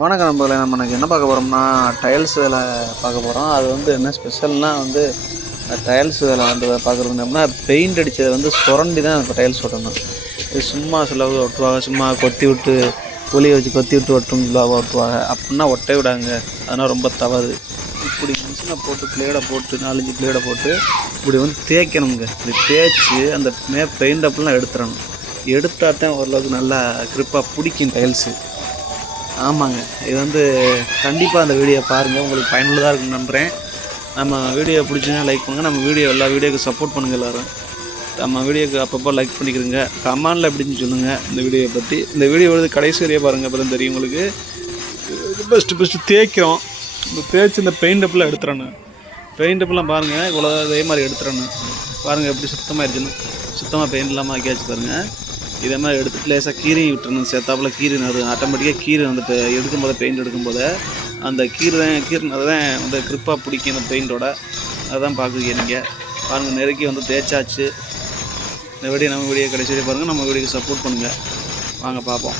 வணக்கம் நண்பர்களே. நம்ம எனக்கு என்ன பார்க்க போகிறோம்னா டைல்ஸ் வேலை பார்க்க போகிறோம். அது வந்து என்ன ஸ்பெஷல்னால் வந்து டைல்ஸ் வேலை வந்து பார்க்குறதுனா பெயிண்ட் அடித்தது வந்து சுரண்டி தான் இப்போ டைல்ஸ் ஒட்டணும். இது சும்மா சில ஒட்டுவாங்க, சும்மா கொத்தி விட்டு புளியை வச்சு கொத்தி விட்டு ஒட்டுவாங்க. அப்படின்னா ஒட்டை விடாங்க, அதனால் ரொம்ப தவறு. இப்படி மிஷினை போட்டு பிளேடை போட்டு 4-5 பிளேடை போட்டு இப்படி வந்து தேய்க்கணுங்க. இப்படி தேய்ச்சி அந்த பெயிண்ட் அப்படிலாம் எடுத்துடணும். எடுத்தால் தான் ஓரளவுக்கு நல்லா க்ரிப்பாக பிடிக்கும் டைல்ஸு. ஆமாங்க, இது வந்து கண்டிப்பாக அந்த வீடியோ பாருங்கள், உங்களுக்கு பயனுள்ளதாக இருக்குன்னு நம்புகிறேன். நம்ம வீடியோ பிடிச்சிங்கன்னா லைக் பண்ணுங்கள். நம்ம எல்லா வீடியோவுக்கு சப்போர்ட் பண்ணுங்கள் எல்லோரும். நம்ம வீடியோக்கு அப்பப்போ லைக் பண்ணிக்கிறோங்க. கமெண்டில் எப்படின்னு சொல்லுங்கள் இந்த வீடியோவை பற்றி. இந்த வீடியோ வந்து கடைசி வரையே பாருங்கள், அப்போ தான் தெரியும் உங்களுக்கு. ஃபஸ்ட்டு தேய்க்கிறோம். இந்த தேய்ச்சி இந்த பெயிண்ட் அப்லாம் எடுத்துறணும். பெயிண்ட் அப்லாம் பாருங்கள், இவ்வளோ இதே மாதிரி எடுத்துடணும். பாருங்கள் எப்படி சுத்தமாக சுத்தமாக பெயிண்ட் இல்லாமல் ஆக்கியாச்சு பாருங்கள். இதே மாதிரி எடுத்து லேசாக கீரி விட்டுறணும். சேர்த்தாப்புல கீரினது ஆட்டோமேட்டிக்காக கீரி வந்து இப்போ எடுக்கும்போது பெயிண்ட் எடுக்கும்போது அந்த கீரினது தான் வந்து க்ரிப்பாக பிடிக்கும் இந்த பெயிண்டோட. அதுதான் பார்க்குறீங்க நீங்கள். பாருங்கள், நெருக்கி வந்து தேய்ச்சாச்சு. இந்த வீடியோ நம்ம வீடியோ கடைசி பாருங்கள். நம்ம வீடியோக்கு சப்போர்ட் பண்ணுங்கள். வாங்க பார்ப்போம்.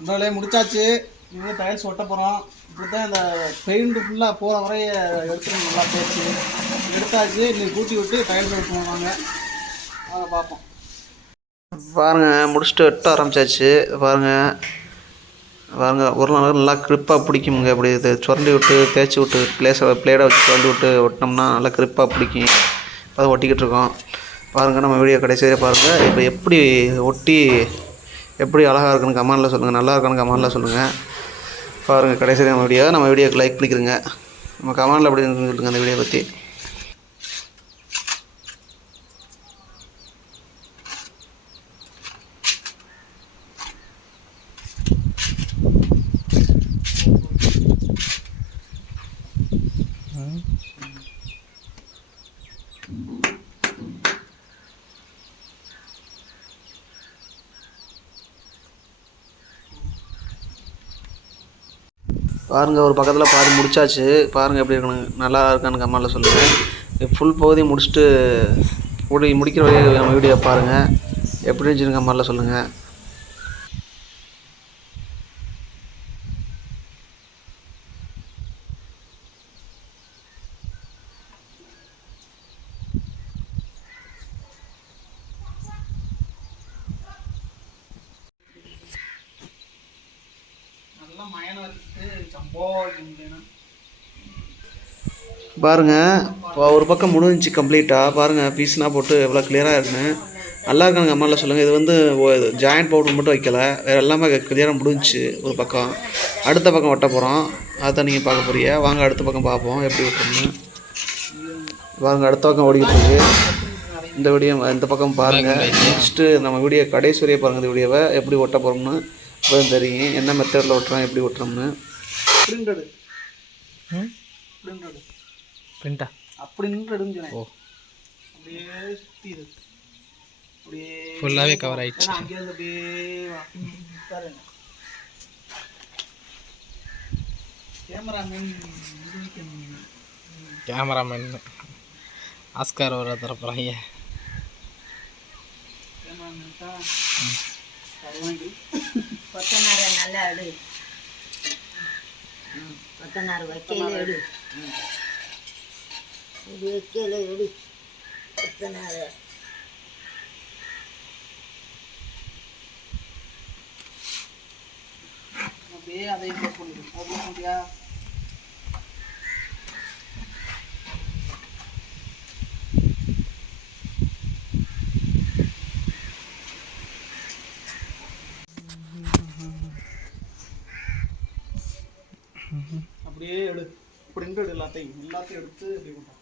நண்பர்களே, முடிச்சாச்சு. இனிமேல் டைல்ஸ் ஒட்ட போகிறோம். இப்படி தான் இந்த பெயிண்ட்டு ஃபுல்லாக போகிற வரைய எடுத்துகிட்டு நல்லா தேய்ச்சி எடுத்தாச்சு. இன்னைக்கு கூட்டி விட்டு டைல்ஸ் ஒட்டுவோம். வாங்க பார்ப்போம். பாருங்கள், முடிச்சுட்டு வெட்ட ஆரம்பிச்சாச்சு. பாருங்கள் ஒரு நாள் நல்லா க்ரிப்பாக பிடிக்குங்க. இப்படி இது சுரண்டி விட்டு தேய்ச்சி விட்டு பிளேடை வச்சு சுரண்டி விட்டு ஒட்டினோம்னா நல்லா க்ரிப்பாக பிடிக்கும். அதை ஒட்டிக்கிட்டு இருக்கோம். பாருங்கள், நம்ம வீடியோ கடைசி வரை பாருங்கள். இப்போ எப்படி ஒட்டி எப்படி அழகாக இருக்குன்னு கமெண்டில் சொல்லுங்கள், நல்லா இருக்கான்னு கமெண்டில் சொல்லுங்கள். பாருங்கள் கடைசி நம்ம வீடியோக்கு லைக் பண்ணிக்கிறோங்க. நம்ம கமெண்டில் எப்படி இருக்குன்னு சொல்லுங்கள் அந்த வீடியோ பற்றி. பாருங்கள், ஒரு பக்கத்தில் பாதி முடிச்சாச்சு. பாருங்கள் எப்படி இருக்கணும், நல்லா இருக்கான்னு கமெண்டில் சொல்லுங்கள். ஃபுல் பகுதி முடிச்சுட்டு முடிக்கிற வரையும் நம்ம வீடியோ பாருங்கள். எப்படி இருந்துச்சுன்னு கமெண்டில் சொல்லுங்கள். பாருங்கள், இப்போ ஒரு பக்கம் முடிஞ்சிச்சு கம்ப்ளீட்டாக. பாருங்கள் பீஸ்னால் போட்டு எவ்வளோ கிளியராக இருக்குன்னு. நல்லா இருக்கான்னு கமெண்டில் சொல்லுங்கள். இது வந்து ஜாயிண்ட் பவுடர் மட்டும் வைக்கலை, வேறு எல்லாமே கிளியராக முடிஞ்சிச்சு. ஒரு பக்கம் அடுத்த பக்கம் ஒட்ட போகிறோம். அதை நீங்கள் பார்க்க போறீங்க. வாங்க அடுத்த பக்கம் பார்ப்போம் எப்படி ஒட்டணும்னு. பாருங்கள், அடுத்த பக்கம் ஓடிக்கிட்டு இருக்கு. இந்த வீடியோ இந்த பக்கம் பாருங்கள். நெக்ஸ்ட்டு நம்ம வீடியோ கடைசி வரையே பாருங்கள். இந்த வீடியோவை எப்படி ஒட்ட போகிறோம்னு அப்போ தெரியும், என்ன மெத்தடில் ஒட்டுறோம், எப்படி ஒட்டுறோம்னு. பிரிண்டா அப்படி நின்று எடுஞ்சேன். ஓ, அப்படியே சுற்றி அப்படியே ஃபுல்லாகவே கவர் ஆயிடுச்சு. அங்கேருந்து அப்படியே பாருங்க. கேமராமேன் ஆஸ்கார் வர தரப்புறாங்க. கொத்தனார நல்லா எடு, கொத்தனார் வைக்கையில எடு, இது வைக்கையில எடு கொத்தனார. அப்படியே அதையும் போட்டு அப்படியே எடு. இப்படி எடு, எல்லாத்தையும் எடுத்து இப்படி கொண்டா.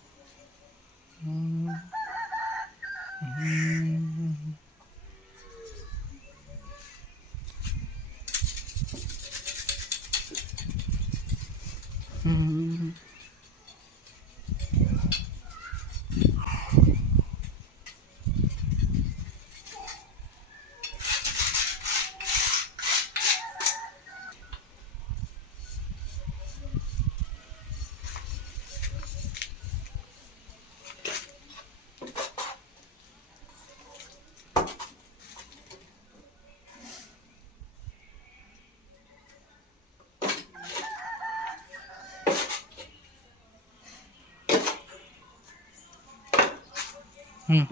ம்.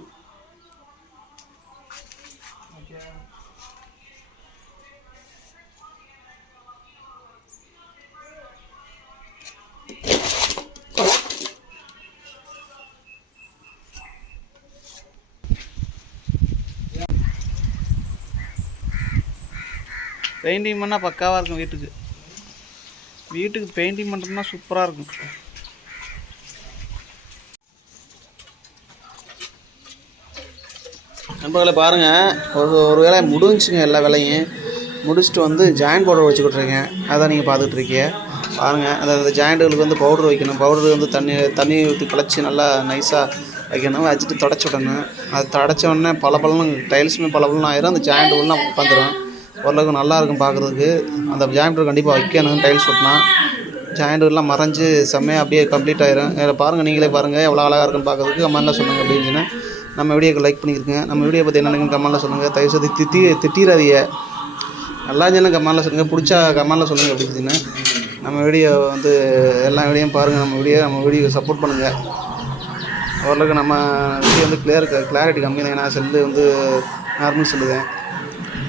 பெயிண்டிங் பண்ணால் பக்காவாக இருக்கும். வீட்டுக்கு பெயிண்டிங் பண்ணுறதுனா சூப்பராக இருக்கும். நண்பர்களை பாருங்கள், ஒரு வேலை முடிஞ்சுங்க. எல்லா வேலையும் முடிச்சுட்டு வந்து ஜாயிண்ட் பவுடர் வச்சு கொடுத்துருக்கேன். அதான் நீங்கள் பார்த்துட்ருக்கீங்க. பாருங்கள், அந்த ஜாயிண்ட்டுகளுக்கு வந்து பவுடர் வைக்கணும். பவுடர் வந்து தண்ணி ஊற்றி கலச்சி நல்லா நைஸாக வைக்கணும். வச்சுட்டு தொடச்சி விடணும். அது தொடச்ச உடனே பளபளன்னு டைல்ஸுமே பளபளன்னு ஆயிரும். அந்த ஜாயிண்ட் உள்ள உட்காந்துரும். ஓரளவுக்கு நல்லாயிருக்கும் பார்க்குறதுக்கு. அந்த ஜாயிண்ட் கண்டிப்பாக வைக்கணும். டைல்ஸ் ஒட்டினா ஜாயிண்ட்டுலாம் மறைஞ்சு செம்மையாக அப்படியே கம்ப்ளீட் ஆயிரும். இதில் பாருங்கள், நீங்களே பாருங்கள் எவ்வளோ அழகாக இருக்குன்னு பார்க்குறதுக்கு. கமெண்ட்டில் சொல்லுங்கள் அப்படின்னு நம்ம வீடியோக்கு லைக் பண்ணியிருக்கேங்க. நம்ம வீடியோ பற்றி என்ன கமெண்ட்டில் சொல்லுங்கள். தயவுசெய்து திட்டிடாதீங்க. நல்லா இருந்துச்சுன்னா கமெண்ட்டில் சொல்லுங்கள். பிடிச்சா கமெண்ட்டில் சொல்லுங்கள் அப்படின்னு. நம்ம வீடியோ வந்து எல்லா வீடியோவும் பாருங்கள். நம்ம வீடியோ சப்போர்ட் பண்ணுங்கள். ஓரளவுக்கு நம்ம வீடியோ வந்து கிளாரிட்டி கம்மி தான். ஏன்னா செல்லு வந்து நார்மல் செல்லுவேன்.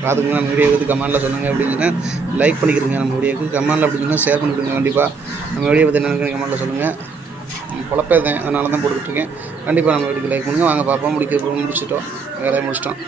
பார்த்துங்க. நம்ம வீடியோ வந்து கமெண்ட்டில் சொல்லுங்கள் அப்படின்னு லைக் பண்ணிக்கிறேங்க. நம்ம வீடியோக்கு கமெண்ட்டில் அப்படின்னு ஷேர் பண்ணிவிடுங்க. கண்டிப்பாக நம்ம வீடியோ பற்றி என்ன கமெண்ட்டில் சொல்லுங்கள். குழப்பதேன், அதனால தான் போட்டுக்கிட்டுருக்கேன். கண்டிப்பாக நம்ம வீடியோக்கு லைக் பண்ணுங்கள். வாங்க பார்ப்போம். முடிச்சிட்டோம், வேலையை முடிச்சிட்டோம்.